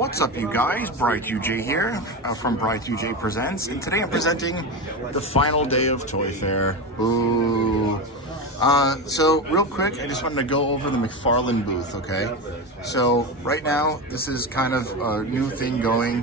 What's up, you guys? Bright UJ here from Bright UJ Presents, and today I'm presenting the final day of Toy Fair. Ooh. So real quick, I just wanted to go over the McFarlane booth, okay? So right now, this is kind of a new thing going.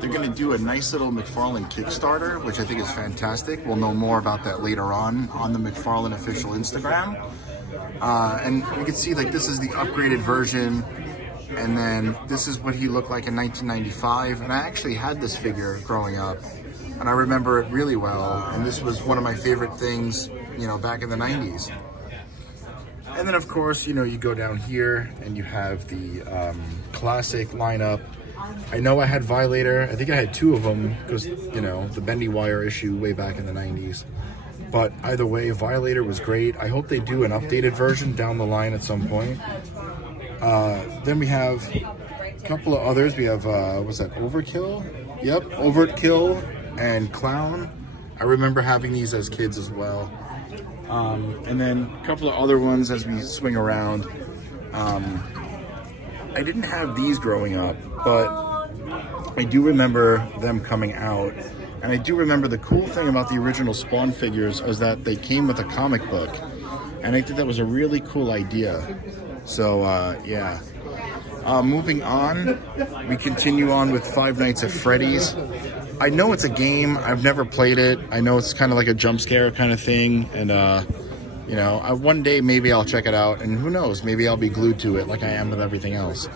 They're gonna do a nice little McFarlane Kickstarter, which I think is fantastic. We'll know more about that later on the McFarlane official Instagram. And you can see, like, this is the upgraded version. And then this is what he looked like in 1995. And I actually had this figure growing up, and I remember it really well. And this was one of my favorite things, you know, back in the 90s. And then of course, you know, you go down here and you have the classic lineup. I know I had Violator. I think I had two of them because, you know, the bendy wire issue way back in the 90s. But either way, Violator was great. I hope they do an updated version down the line at some point. Then we have a couple of others. We have, what's that, Overkill? Yep, Overkill and Clown. I remember having these as kids as well. And then a couple of other ones as we swing around. I didn't have these growing up, but I do remember them coming out. And I do remember the cool thing about the original Spawn figures was that they came with a comic book. And I think that was a really cool idea. So, yeah. Moving on, we continue on with Five Nights at Freddy's. I know it's a game. I've never played it. I know it's kind of like a jump scare kind of thing. And, you know, one day maybe I'll check it out. And who knows, maybe I'll be glued to it like I am with everything else.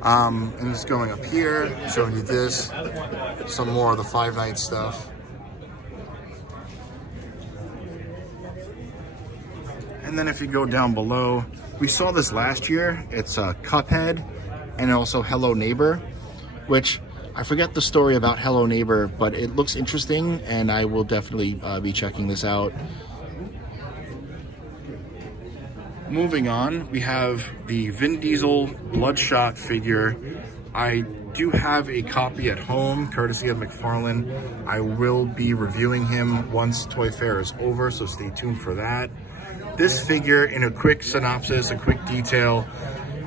And just going up here, showing you this, some more of the Five Nights stuff. And then if you go down below, we saw this last year. It's Cuphead and also Hello Neighbor, which I forget the story about Hello Neighbor, but it looks interesting and I will definitely be checking this out. Moving on, we have the Vin Diesel Bloodshot figure. I do have a copy at home, courtesy of McFarlane. I will be reviewing him once Toy Fair is over, so stay tuned for that. This figure, in a quick synopsis, a quick detail,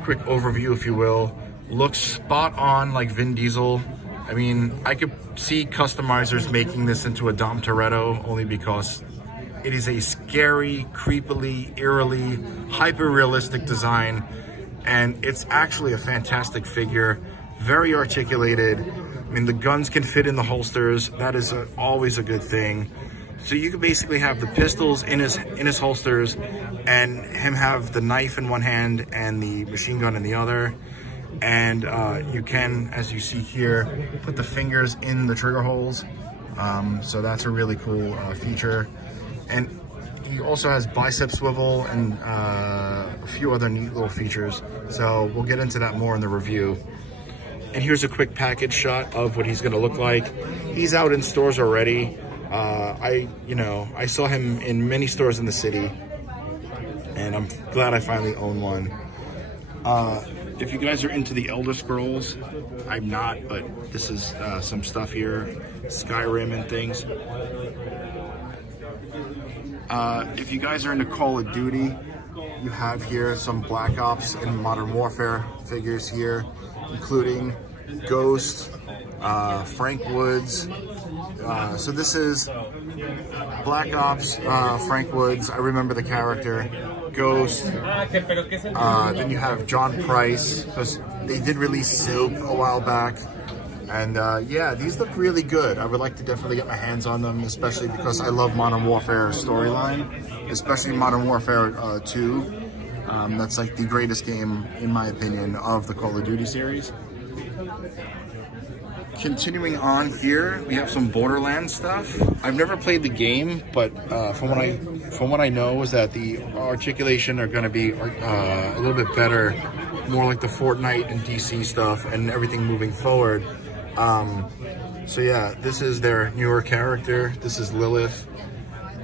quick overview, if you will, looks spot on like Vin Diesel. I mean, I could see customizers making this into a Dom Toretto only because it is a scary, creepily, eerily, hyper-realistic design, and it's actually a fantastic figure, very articulated. I mean, the guns can fit in the holsters. That is always a good thing. So you could basically have the pistols in his holsters and him have the knife in one hand and the machine gun in the other. And you can, as you see here, put the fingers in the trigger holes. So that's a really cool feature. And he also has bicep swivel and a few other neat little features. So we'll get into that more in the review. And here's a quick package shot of what he's gonna look like. He's out in stores already. I saw him in many stores in the city, and I'm glad I finally own one. If you guys are into the Elder Scrolls, I'm not, but this is some stuff here, Skyrim and things. If you guys are into Call of Duty, you have here some Black Ops and Modern Warfare figures here, including Ghost, Frank Woods. So this is Black Ops, Frank Woods. I remember the character. Ghost. Then you have John Price, because they did release Silk a while back. And yeah, these look really good. I would like to definitely get my hands on them, especially because I love Modern Warfare storyline, especially Modern Warfare 2. That's like the greatest game, in my opinion, of the Call of Duty series. Continuing on here, we have some Borderlands stuff. I've never played the game, but from what I know is that the articulation are going to be a little bit better, more like the Fortnite and DC stuff and everything moving forward. So yeah, this is their newer character. This is Lilith,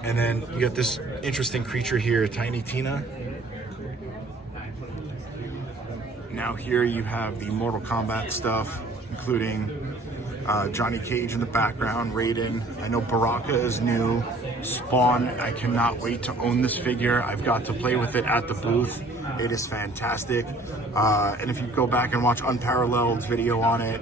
and then you got this interesting creature here, Tiny Tina. Now here you have the Mortal Kombat stuff, including Johnny Cage in the background, Raiden. I know Baraka is new. Spawn, I cannot wait to own this figure. I've got to play with it at the booth. It is fantastic. And if you go back and watch Unparalleled's video on it,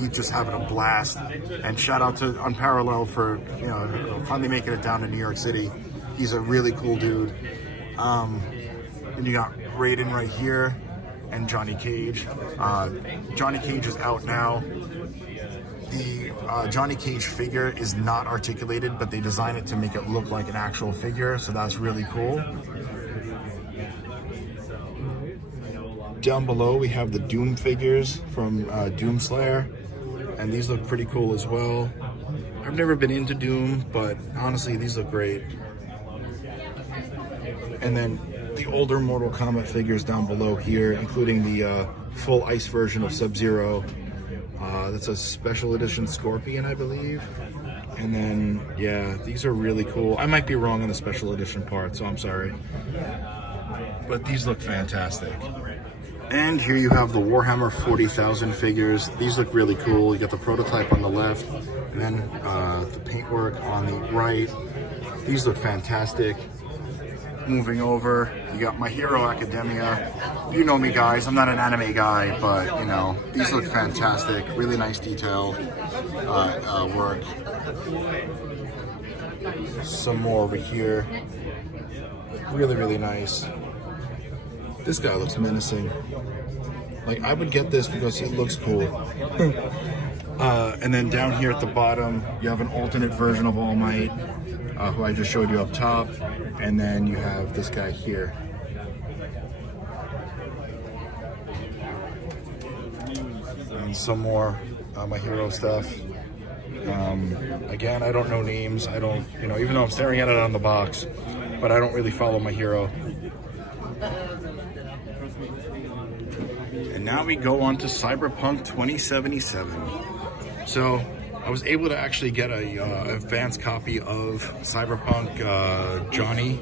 he's just having a blast. And shout out to Unparalleled for, you know, finally making it down to New York City. He's a really cool dude. And you got Raiden right here and Johnny Cage. Johnny Cage is out now. The Johnny Cage figure is not articulated, but they designed it to make it look like an actual figure, so that's really cool. Down below we have the Doom figures from Doom Slayer, and these look pretty cool as well. I've never been into Doom, but honestly these look great. And then the older Mortal Kombat figures down below here, including the full ice version of Sub-Zero. That's a special edition Scorpion, I believe. And then, yeah, these are really cool. I might be wrong on the special edition part, so I'm sorry. But these look fantastic. And here you have the Warhammer 40,000 figures. These look really cool. You got the prototype on the left, and then the paintwork on the right. These look fantastic. Moving over, you got My Hero Academia. You know me, guys, I'm not an anime guy, but you know, these look fantastic. Really nice detail work. Some more over here. Really, really nice. This guy looks menacing. Like, I would get this because it looks cool. And then down here at the bottom, you have an alternate version of All Might, who I just showed you up top. And then you have this guy here. And some more My Hero stuff. Again, I don't know names. I don't, you know, even though I'm staring at it on the box, but I don't really follow My Hero. And now we go on to Cyberpunk 2077. So I was able to actually get a advanced copy of Cyberpunk Johnny.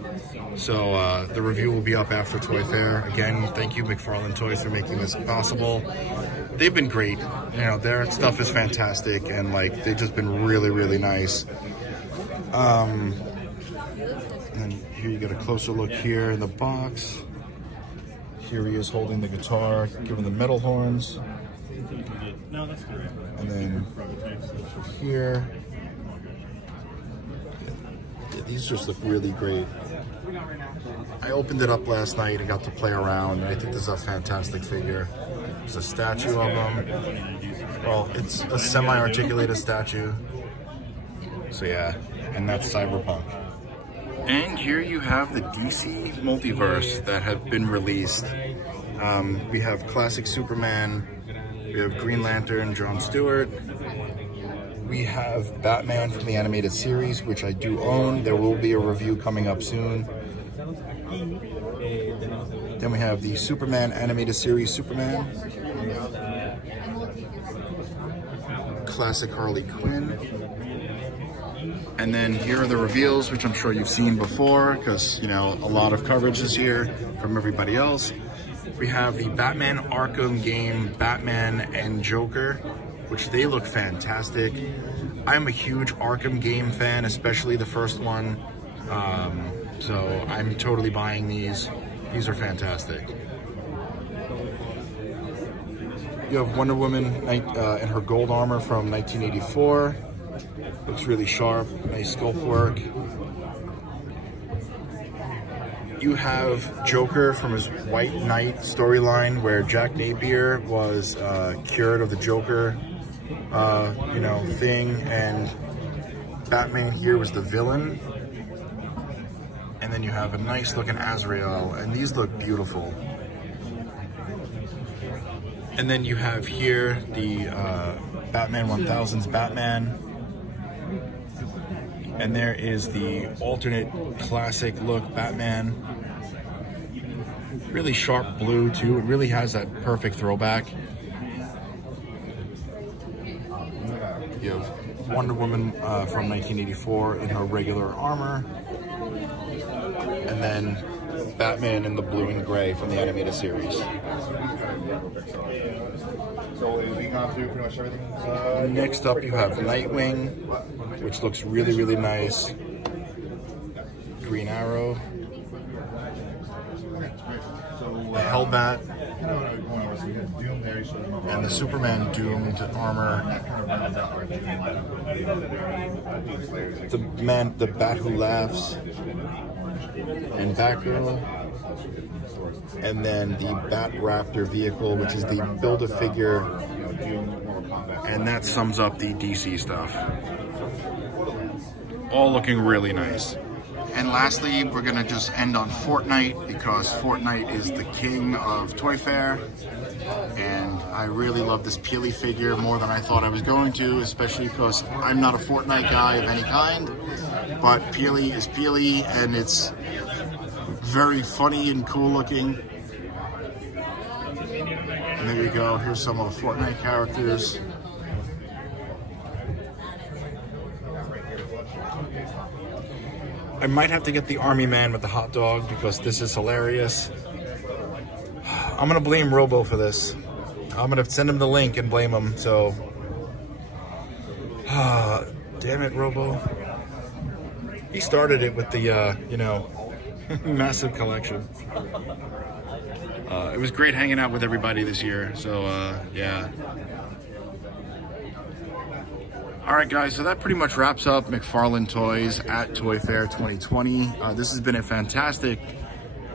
So the review will be up after Toy Fair. Again, thank you McFarlane Toys for making this possible. They've been great. You know, their stuff is fantastic, and like they've just been really, really nice. And here you get a closer look here in the box. Here he is holding the guitar, giving the metal horns. And then here, yeah, these just look really great. I opened it up last night and got to play around, and I think this is a fantastic figure. There's a statue of him. Well, it's a semi-articulated statue. So yeah, and that's Cyberpunk. And here you have the DC multiverse that have been released. We have classic Superman. We have Green Lantern, John Stewart. We have Batman from the animated series, which I do own. There will be a review coming up soon. Then we have the Superman animated series Superman. Classic Harley Quinn. And then here are the reveals, which I'm sure you've seen before, because, you know, a lot of coverage this year from everybody else. We have the Batman Arkham game, Batman and Joker, which they look fantastic. I'm a huge Arkham game fan, especially the first one. So I'm totally buying these. These are fantastic. You have Wonder Woman in her gold armor from 1984. Looks really sharp, nice sculpt work. You have Joker from his White Knight storyline, where Jack Napier was cured of the Joker, you know, thing, and Batman here was the villain. And then you have a nice looking Azrael, and these look beautiful. And then you have here the Batman 1000's Batman. And there is the alternate classic look Batman. Really sharp blue too. It really has that perfect throwback. You have Wonder Woman from 1984 in her regular armor. And then Batman in the blue and gray from the animated series. Next up you have Nightwing, which looks really, really nice. Green Arrow. the Hellbat, and the Superman doomed armor. The Bat Who Laughs, and Batgirl. And then the Bat Raptor vehicle, which is the Build-A-Figure. And that sums up the DC stuff. All looking really nice. And lastly, we're gonna just end on Fortnite, because Fortnite is the king of Toy Fair. And I really love this Peely figure more than I thought I was going to, especially because I'm not a Fortnite guy of any kind. But Peely is Peely, and it's very funny and cool looking. And there you go, here's some of the Fortnite characters. I might have to get the army man with the hot dog because this is hilarious. I'm gonna blame Robo for this. I'm gonna send him the link and blame him, so. Damn it, Robo. He started it with the, you know, massive collection. It was great hanging out with everybody this year, so yeah. All right, guys, so that pretty much wraps up McFarlane Toys at Toy Fair 2020. This has been a fantastic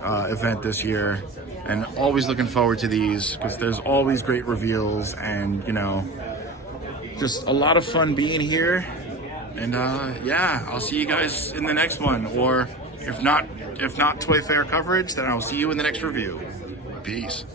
event this year, and always looking forward to these because there's always great reveals, and you know, just a lot of fun being here. And yeah, I'll see you guys in the next one, or if not Toy Fair coverage, then I'll see you in the next review. Peace.